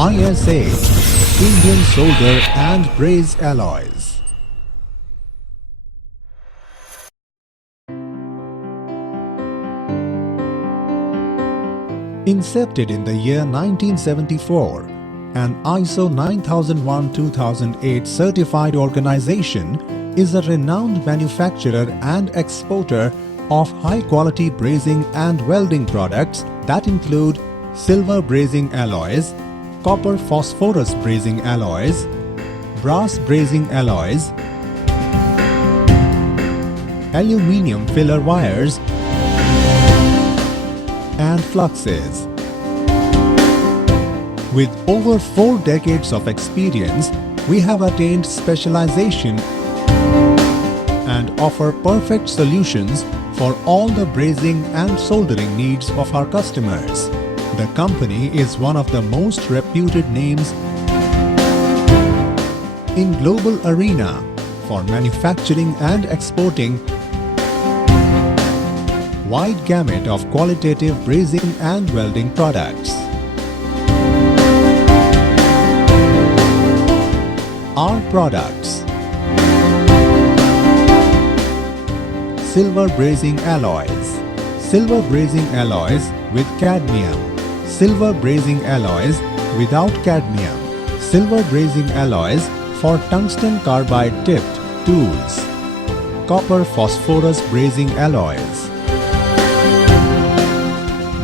ISA, Indian Solder and Braze Alloys. Incepted in the year 1974, an ISO 9001-2008 certified organization is a renowned manufacturer and exporter of high-quality brazing and welding products that include silver brazing alloys, copper phosphorus brazing alloys, brass brazing alloys, aluminium filler wires, and fluxes. With over 4 decades of experience, we have attained specialization and offer perfect solutions for all the brazing and soldering needs of our customers. The company is one of the most reputed names in global arena for manufacturing and exporting wide gamut of qualitative brazing and welding products. Our products: silver brazing alloys, silver brazing alloys with cadmium, silver brazing alloys without cadmium, silver brazing alloys for tungsten carbide tipped tools, copper phosphorus brazing alloys,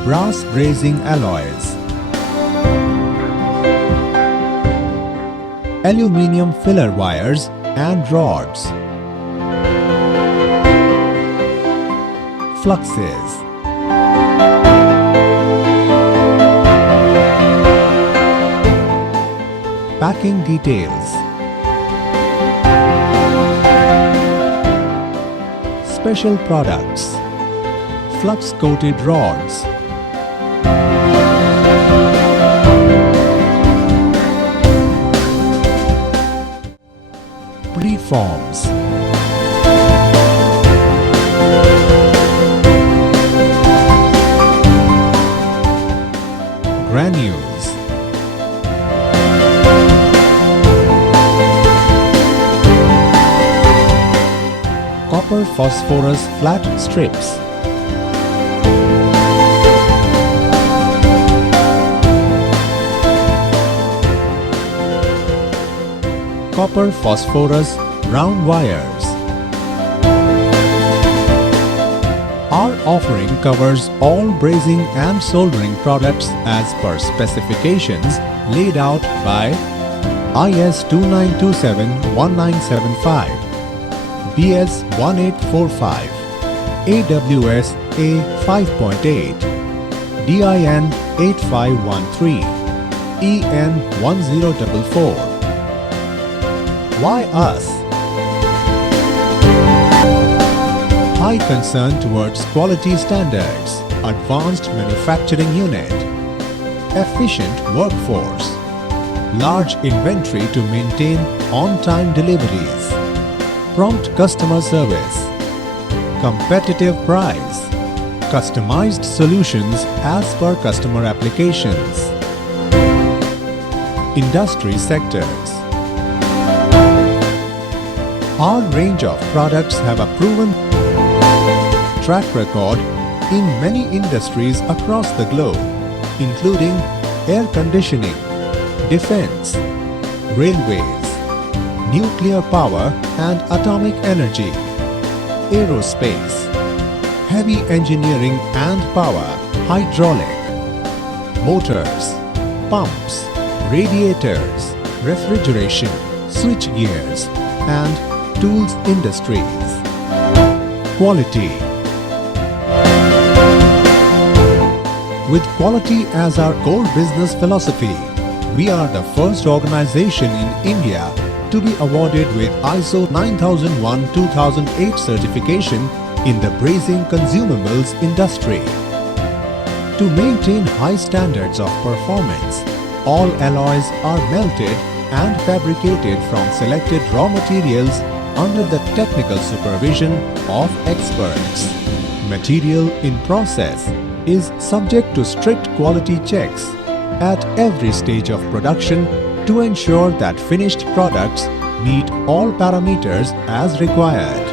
brass brazing alloys, aluminium filler wires and rods, fluxes, packing details, special products, flux-coated rods, preforms, granules, copper phosphorus flat strips, copper phosphorus round wires. Our offering covers all brazing and soldering products as per specifications laid out by IS 2927-1975, BS 1845, AWS A5.8, DIN 8513, EN 1044. Why us? High concern towards quality standards, advanced manufacturing unit, efficient workforce, large inventory to maintain on-time deliveries, prompt customer service, competitive price, customized solutions as per customer applications, industry sectors. Our range of products have a proven track record in many industries across the globe, including air conditioning, defense, railways, nuclear power and atomic energy, aerospace, heavy engineering and power, hydraulic, motors, pumps, radiators, refrigeration, switch gears, and tools industries. Quality. With quality as our core business philosophy, we are the first organization in India to be awarded with ISO 9001-2008 certification in the brazing consumables industry. To maintain high standards of performance, all alloys are melted and fabricated from selected raw materials under the technical supervision of experts. Material in process is subject to strict quality checks at every stage of production to ensure that finished products meet all parameters as required.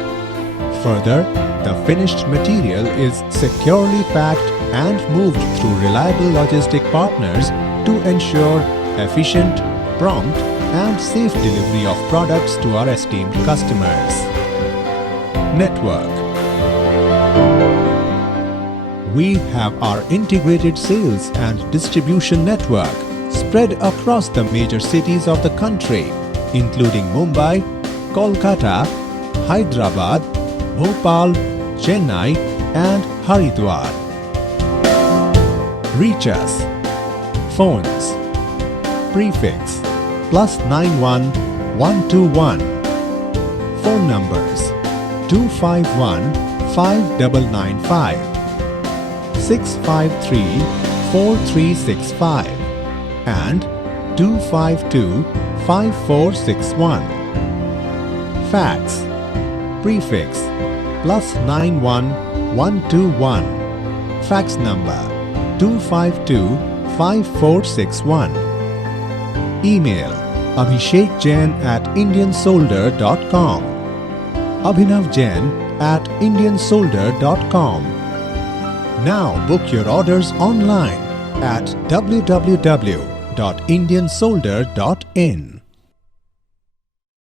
Further, the finished material is securely packed and moved through reliable logistic partners to ensure efficient, prompt and safe delivery of products to our esteemed customers. Network. We have our integrated sales and distribution network spread across the major cities of the country, including Mumbai, Kolkata, Hyderabad, Bhopal, Chennai and Haridwar. Reach us. Phones. Prefix +91 121. Phone numbers 251 5995, 653 4365 and 252 5461. Fax. Prefix +91 121. Fax number 252 5461. Email abhishekjain@indiansolder.com, abhinavjain@indiansolder.com. Now book your orders online at www.indiansolder.in.